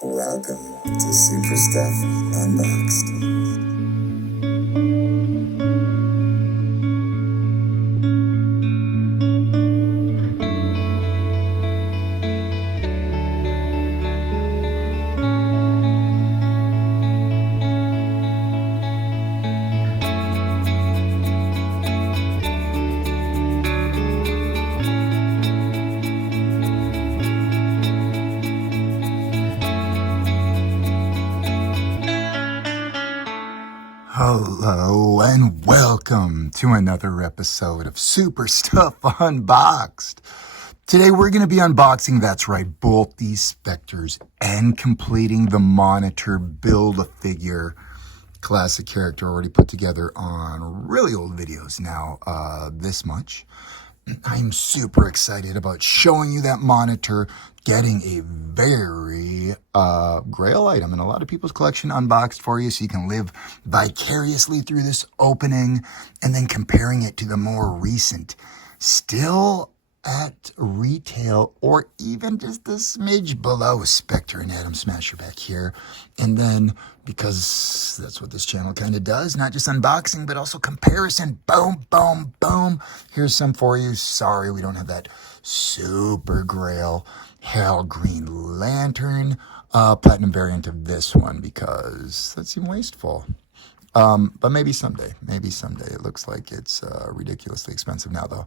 Welcome to Super Stuff Unboxed. Hello and welcome to another episode of Super Stuff Unboxed. Today we're going to be unboxing, that's right, both these Spectres and completing the Monitor Build-A-Figure classic character already put together on really old videos now, this much. I'm super excited about showing you that monitor, getting a very grail item in a lot of people's collection unboxed for you so you can live vicariously through this opening, and then comparing it to the more recent, still at retail or even just a smidge below Spectre and Atom Smasher back here. And then, because that's what this channel kind of does, not just unboxing, but also comparison. Boom, boom, boom. Here's some for you. Sorry, we don't have that super grail Hal Green Lantern platinum variant of this one because that seemed wasteful. But maybe someday. It looks like it's ridiculously expensive now, though.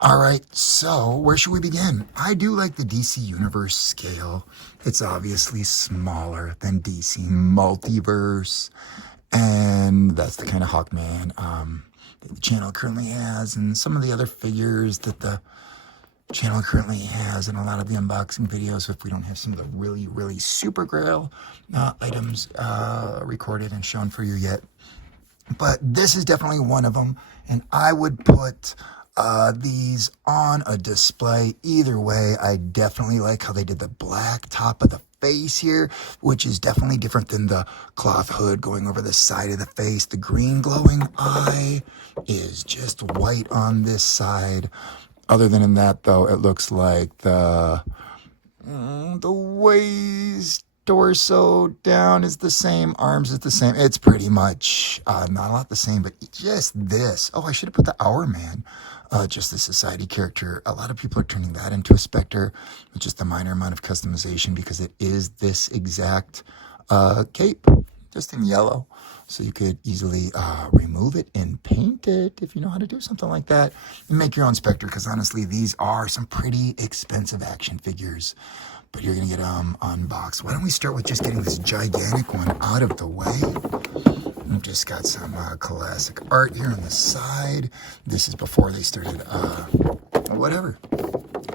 All right, so where should we begin? I do like the DC Universe scale. It's obviously smaller than DC Multiverse, and that's the kind of Hawkman that the channel currently has, and some of the other figures that the channel currently has in a lot of the unboxing videos, if we don't have some of the really, really super grail items recorded and shown for you yet. But this is definitely one of them, and I would put these on a display. Either way, I definitely like how they did the black top of the face here, which is definitely different than the cloth hood going over the side of the face. The green glowing eye is just white on this side. Other than in that, though, it looks like the waist, torso down is the same, arms is the same. It's pretty much not a lot the same, but just this. Oh, I should have put the Hour Man, just the society character. A lot of people are turning that into a Spectre with just a minor amount of customization because it is this exact cape, just in yellow. So you could easily remove it and paint it if you know how to do something like that and make your own Spectre, because honestly, these are some pretty expensive action figures, but you're going to get them unboxed. Why don't we start with just getting this gigantic one out of the way? We've just got some classic art here on the side. This is before they started, whatever.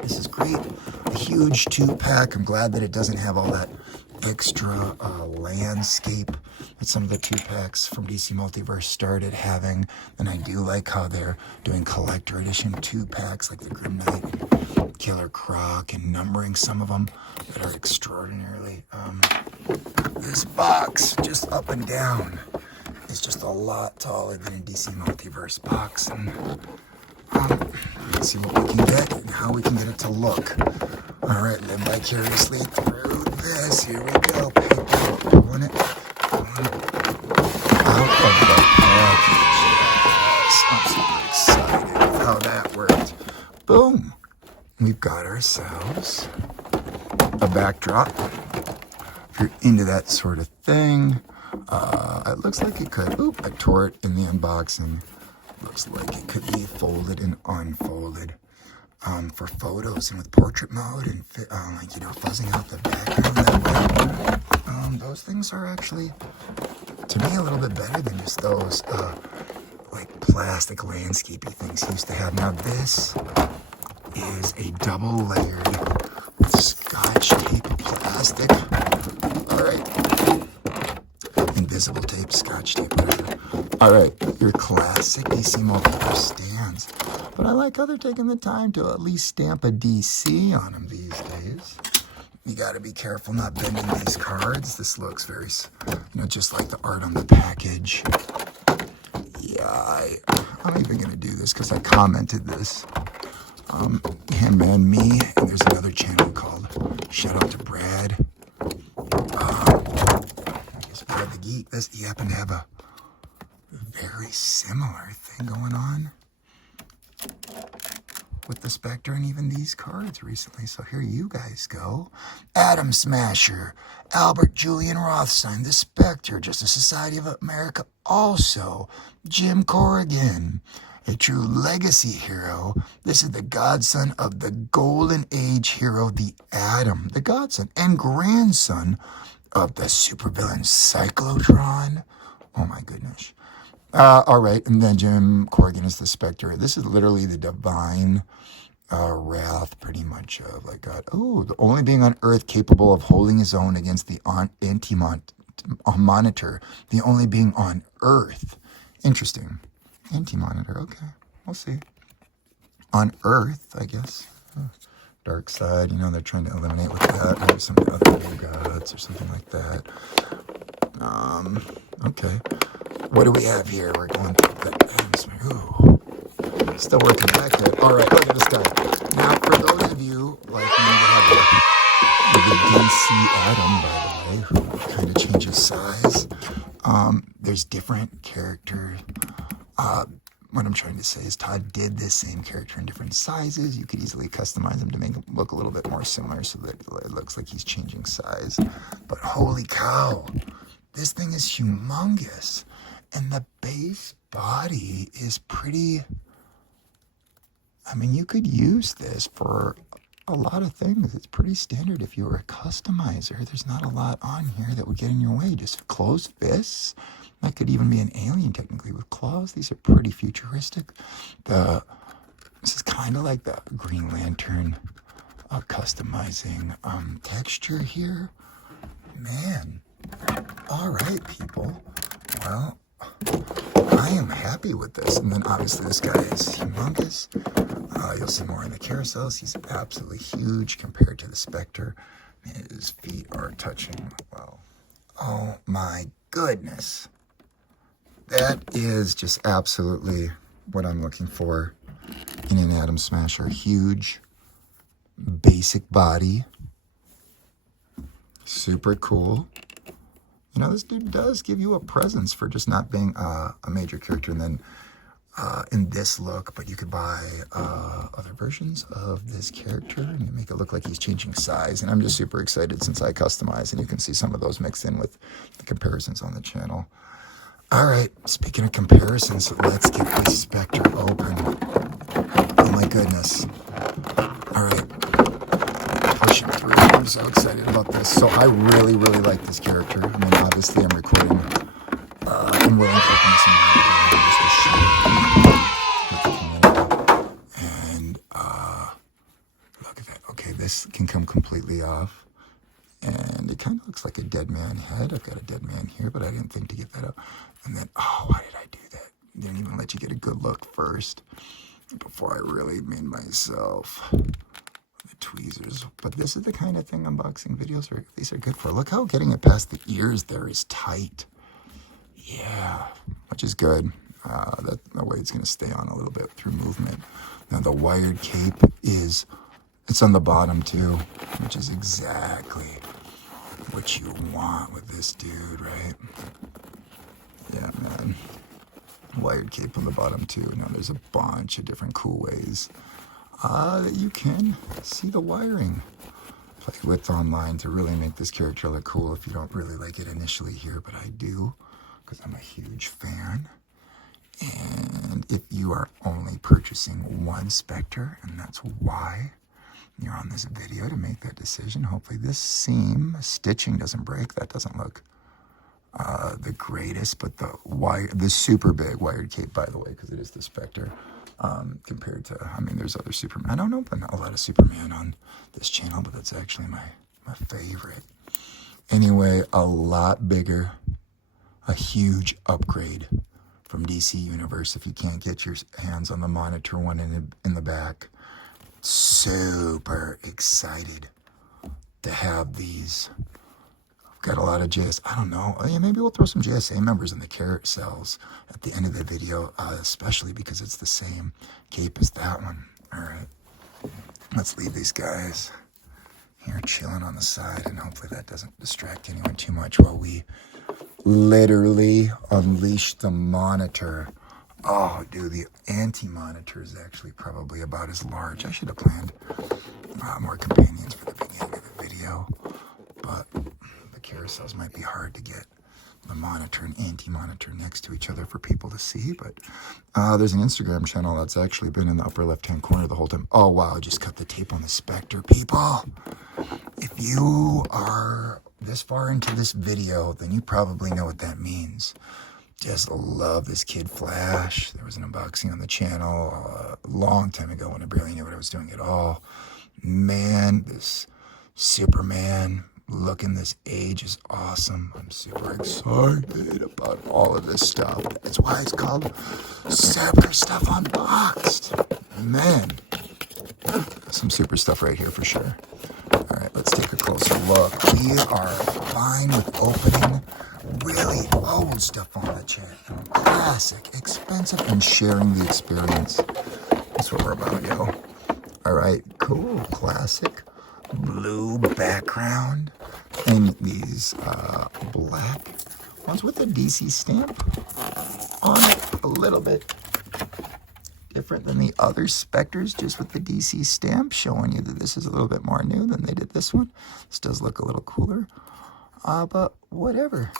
This is great. A huge 2-pack. I'm glad that it doesn't have all that extra landscape that some of the 2-packs from DC Multiverse started having. And I do like how they're doing collector edition 2-packs like the Grim Knight and Killer Croc, and numbering some of them that are extraordinarily. This box, just up and down, is just a lot taller than a DC Multiverse box. And let's see what we can get and how we can get it to look. All right, live vicariously through this. Here we go, people. Pulling it out of the package. Yes, I'm super excited with how that worked. Boom. We've got ourselves a backdrop. If you're into that sort of thing, it looks like it could. Oop, I tore it in the unboxing. Looks like it could be folded and unfolded for photos and with portrait mode and like, you know, fuzzing out the background that way. Those things are actually, to me, a little bit better than just those like plastic landscapey things he used to have. Now this is a double layered Scotch tape plastic. All right. Invisible tape, Scotch tape, whatever. All right, your classic DC Multiverse stands. But I like how they're taking the time to at least stamp a DC on them these days. You got to be careful not bending these cards. This looks very, you know, just like the art on the package. Yeah, I'm even going to do this because I commented this. Him and me, and there's another channel called Shout Out to Brad. this, you happen to have a very similar thing going on with the Spectre and even these cards recently. So here you guys go. Atom Smasher, Albert Julian Rothstein, the Spectre, Justice Society of America. Also, Jim Corrigan, a true legacy hero. This is the godson of the Golden Age hero, the Atom. The godson and grandson of the supervillain Cyclotron. Oh my goodness. All right, and then Jim Corrigan is the Spectre. This is literally the divine wrath, pretty much, of like God. Oh, the only being on Earth capable of holding his own against the anti-monitor. The only being on Earth. Interesting. Anti-monitor, okay. We'll see. On Earth, I guess. Dark side, they're trying to eliminate with that. Maybe some other gods or something like that. Okay. What do we have here? We're going through the... Ooh. Still working back there. All right, look at this guy. Now, for those of you like me that have the DC Atom, by the way, who kind of changes size, there's different characters. What I'm trying to say is Todd did this same character in different sizes. You could easily customize him to make him look a little bit more similar so that it looks like he's changing size. But holy cow, this thing is humongous. And the base body is pretty... I mean, you could use this for a lot of things. It's pretty standard if you were a customizer. There's not a lot on here that would get in your way. Just closed fists. That could even be an alien, technically, with claws. These are pretty futuristic. This is kind of like the Green Lantern customizing texture here. Man. All right, people. Well, I am happy with this. And then, obviously, this guy is humongous. You'll see more in the carousels. He's absolutely huge compared to the Spectre. His feet are touching. Well, oh, my goodness. That is just absolutely what I'm looking for in an Atom Smasher. Huge, basic body. Super cool. This dude does give you a presence for just not being a major character. And then in this look, but you could buy other versions of this character and you make it look like he's changing size. And I'm just super excited since I customize, and you can see some of those mixed in with the comparisons on the channel. All right, speaking of comparisons, let's get this Spectre open. Oh my goodness. All right, pushing through. I'm so excited about this. So I really, really like this character. I mean, obviously I'm recording. I'm willing to open this in just to share with the community. And look at that. Okay, this can come completely off. And it kind of looks like a dead man head. I've got a dead man here, but I didn't think to get that up. And then, oh, why did I do that? Didn't even let you get a good look first before I really made myself the tweezers. But this is the kind of thing unboxing videos are. These are good for. Look how getting it past the ears there is tight. Yeah, which is good. That way it's going to stay on a little bit through movement. Now the wired cape it's on the bottom too, which is exactly what you want with this dude, right? Yeah, man. Wired cape on the bottom too. Now there's a bunch of different cool ways that you can see the wiring played with online to really make this character look cool if you don't really like it initially here, but I do because I'm a huge fan. And if you are only purchasing one Spectre, and that's why you're on this video to make that decision, hopefully this seam stitching doesn't break. That doesn't look the greatest, but the super big wired cape, by the way, because it is the Spectre, compared to, I mean, there's other Superman. I don't open a lot of Superman on this channel, but that's actually my favorite. Anyway, a lot bigger, a huge upgrade from DC Universe. If you can't get your hands on the monitor one in the back, super excited to have these. I've got a lot of I don't know, maybe we'll throw some JSA members in the carousels at the end of the video, especially because it's the same cape as that one. All right, let's leave these guys here chilling on the side, and hopefully that doesn't distract anyone too much while we literally unleash the monitor. Oh, dude, the anti-monitor is actually probably about as large. I should have planned more companions for the beginning of the video, but the carousels might be hard to get the monitor and anti-monitor next to each other for people to see. But there's an Instagram channel that's actually been in the upper left-hand corner the whole time. Oh, wow, I just cut the tape on the Spectre. People, if you are this far into this video, then you probably know what that means. Just love this kid Flash. There was an unboxing on the channel a long time ago when I barely knew what I was doing at all. Man, this Superman looking this age is awesome. I'm super excited about all of this stuff. That's why it's called Spectre Stuff Unboxed. Man, some super stuff right here for sure. All right, let's take a closer look. We are fine with opening really old stuff on the channel. Classic, expensive, and sharing the experience. That's what we're about, yo. All right, cool, classic blue background, and these black ones with a DC stamp on it, a little bit different than the other Spectres, just with the DC stamp, showing you that this is a little bit more new than they did this one. This does look a little cooler, but whatever.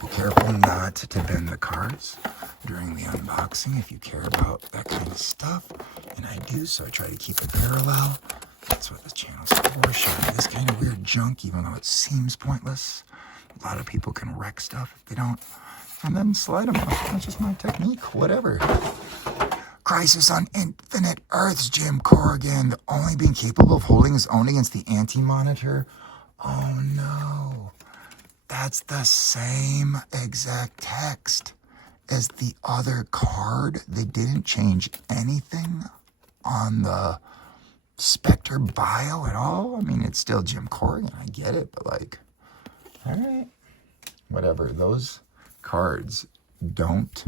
Be careful not to bend the cards during the unboxing if you care about that kind of stuff, and I do, so I try to keep it parallel. That's what the channel's for, showing this kind of weird junk, even though it seems pointless. A lot of people can wreck stuff if they don't, and then slide them off. That's just my technique, whatever. Crisis on Infinite Earths, Jim Corrigan, the only being capable of holding his own against the anti-monitor. Oh no, that's the same exact text as the other card. They didn't change anything on the Spectre bio at all. I mean, it's still Jim Corrigan, I get it, but like, all right, whatever. Those cards don't,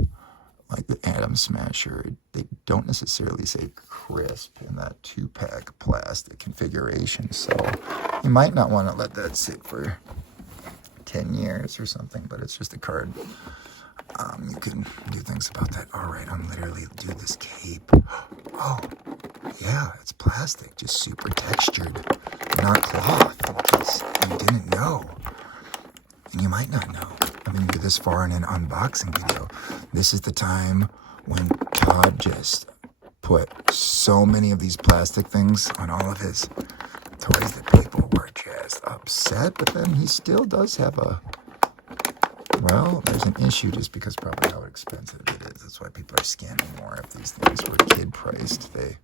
like the Atom Smasher, they don't necessarily say crisp in that 2-pack plastic configuration, so you might not want to let that sit for 10 years or something, but it's just a card. You can do things about that. All right, I'm literally do this cape. Oh, yeah, it's plastic, just super textured, not cloth, in case you didn't know. And you might not know. I mean, you're this far in an unboxing video. This is the time when Todd just put so many of these plastic things on all of his toys that people were just upset, but then he still does have a, well, there's an issue just because probably how expensive it is. That's why people are scamming more. If these things were kid priced, they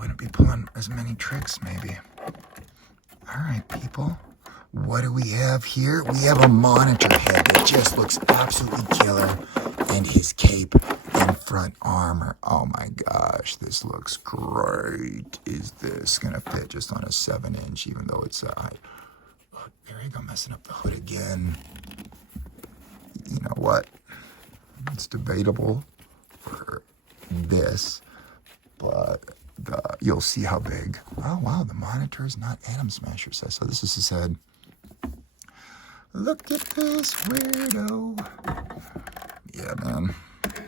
wouldn't be pulling as many tricks, maybe. All right, people. What do we have here? We have a monitor head that just looks absolutely killer, and his cape and front armor. Oh my gosh, this looks great. Is this gonna fit just on a 7-inch, even though it's a oh, there you go, messing up the hood again. You know what? It's debatable for this, but you'll see how big. Oh wow, the monitor is not Atom Smasher size. So this is his head. Look at this weirdo. Yeah, man.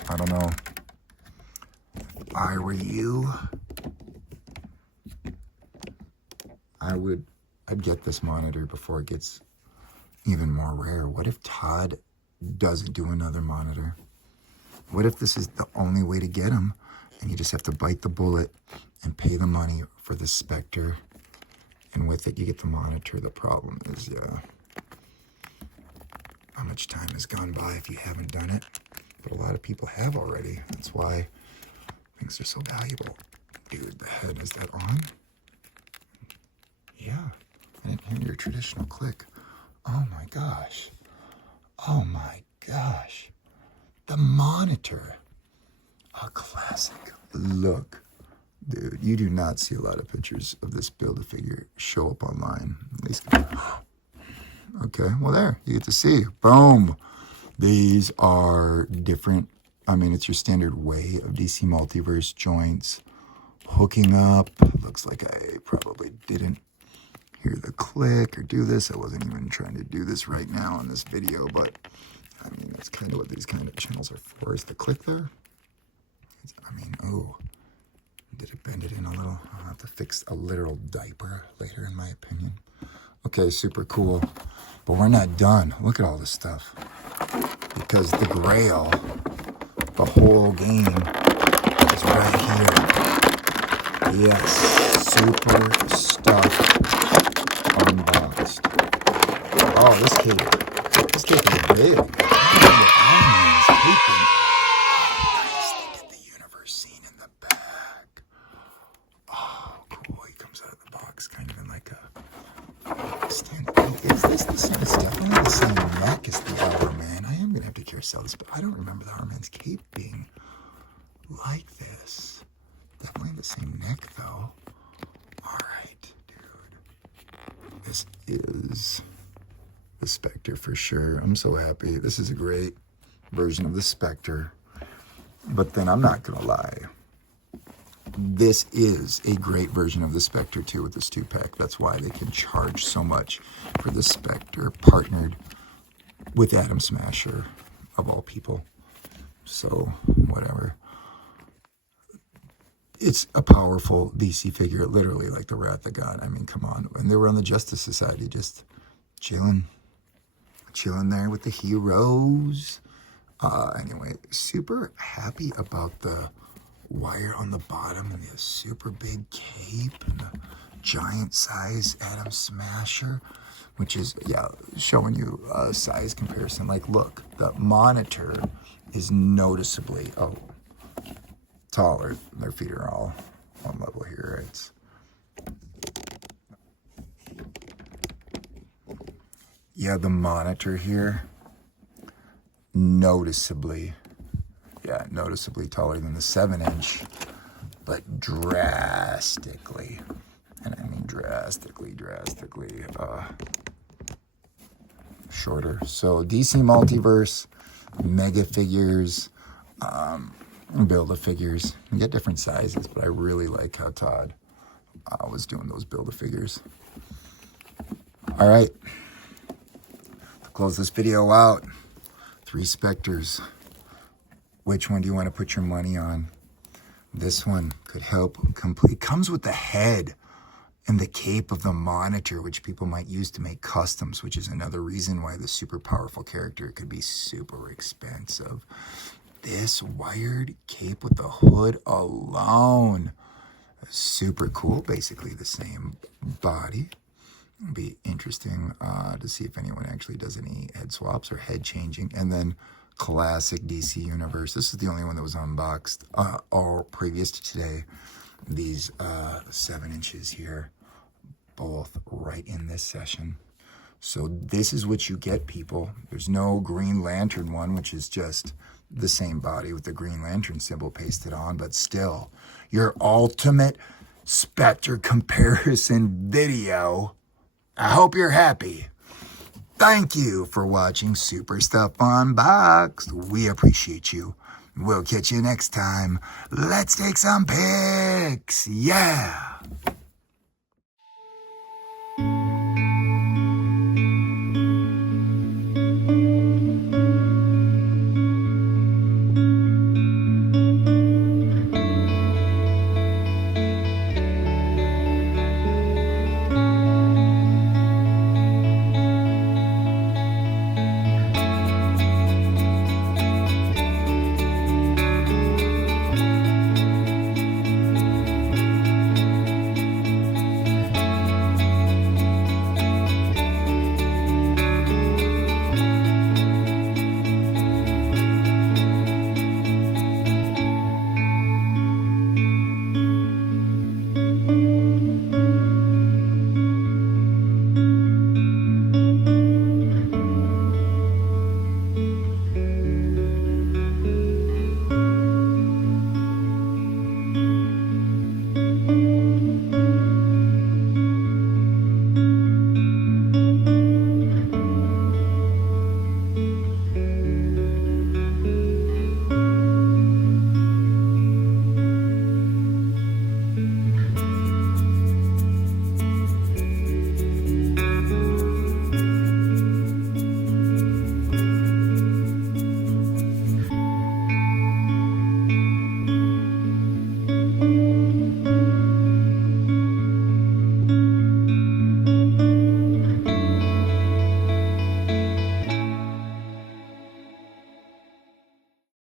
I don't know. If I were you, I'd get this monitor before it gets even more rare. What if Todd doesn't do another monitor? What if this is the only way to get him, and you just have to bite the bullet and pay the money for the Spectre, and with it you get the monitor? The problem is, yeah, how much time has gone by if you haven't done it? But a lot of people have already. That's why things are so valuable. Dude, the head, is that on? Yeah, I didn't hear your traditional click. Oh my gosh. Oh my gosh. The monitor. A classic. Look. Dude, you do not see a lot of pictures of this Build-A-Figure show up online. At least. Okay, well there, you get to see. Boom. These are different. I mean, it's your standard way of DC Multiverse joints hooking up. Looks like I probably didn't hear the click or do this. I wasn't even trying to do this right now on this video, but I mean, that's kind of what these kind of channels are for, is the click there. I mean, oh, did it bend it in a little? I'll have to fix a literal diaper later, in my opinion. Okay, super cool. But we're not done. Look at all this stuff. Because the grail, the whole game, is right here. Yes, super stuff unboxed. Oh, this cape is big. Nice. They did the universe scene in the back. Oh, cool. He comes out of the box kind of in like a stand. Is this the same? It's definitely the same neck as the Hour Man. I am going to have to carousel this, but I don't remember the Hour Man's cape being like this. Definitely the same neck, though. All right, dude. This is the Spectre for sure. I'm so happy. This is a great version of the Spectre. But then I'm not going to lie. This is a great version of the Spectre too with this 2-pack. That's why they can charge so much for the Spectre, partnered with Atom Smasher, of all people. So, whatever. It's a powerful DC figure, literally like the Wrath of God. I mean, come on. And they were on the Justice Society, just chilling there with the heroes. Anyway, super happy about the wire on the bottom and the super big cape and the giant size Atom Smasher, which is, yeah, showing you a size comparison. Like, look, the monitor is noticeably, taller. Their feet are all one level here. It's yeah, the monitor here noticeably taller than the 7-inch, but drastically, and I mean drastically shorter. So DC Multiverse, mega figures, Build-A-Figures. You get different sizes, but I really like how Todd was doing those Build-A-Figures. All right, to close this video out, 3 Spectres. Which one do you want to put your money on? This one could help complete. It comes with the head and the cape of the monitor, which people might use to make customs, which is another reason why the super powerful character could be super expensive. This wired cape with the hood alone, super cool. Basically the same body. It'll be interesting to see if anyone actually does any head swaps or head changing. And then classic DC Universe. This is the only one that was unboxed all previous to today. These 7 inches here, both right in this session. So this is what you get, people. There's no Green Lantern one, which is just the same body with the Green Lantern symbol pasted on, but still, your ultimate Spectre comparison video. I hope you're happy. Thank you for watching Super Stuff Unboxed. We appreciate you. We'll catch you next time. Let's take some pics. Yeah.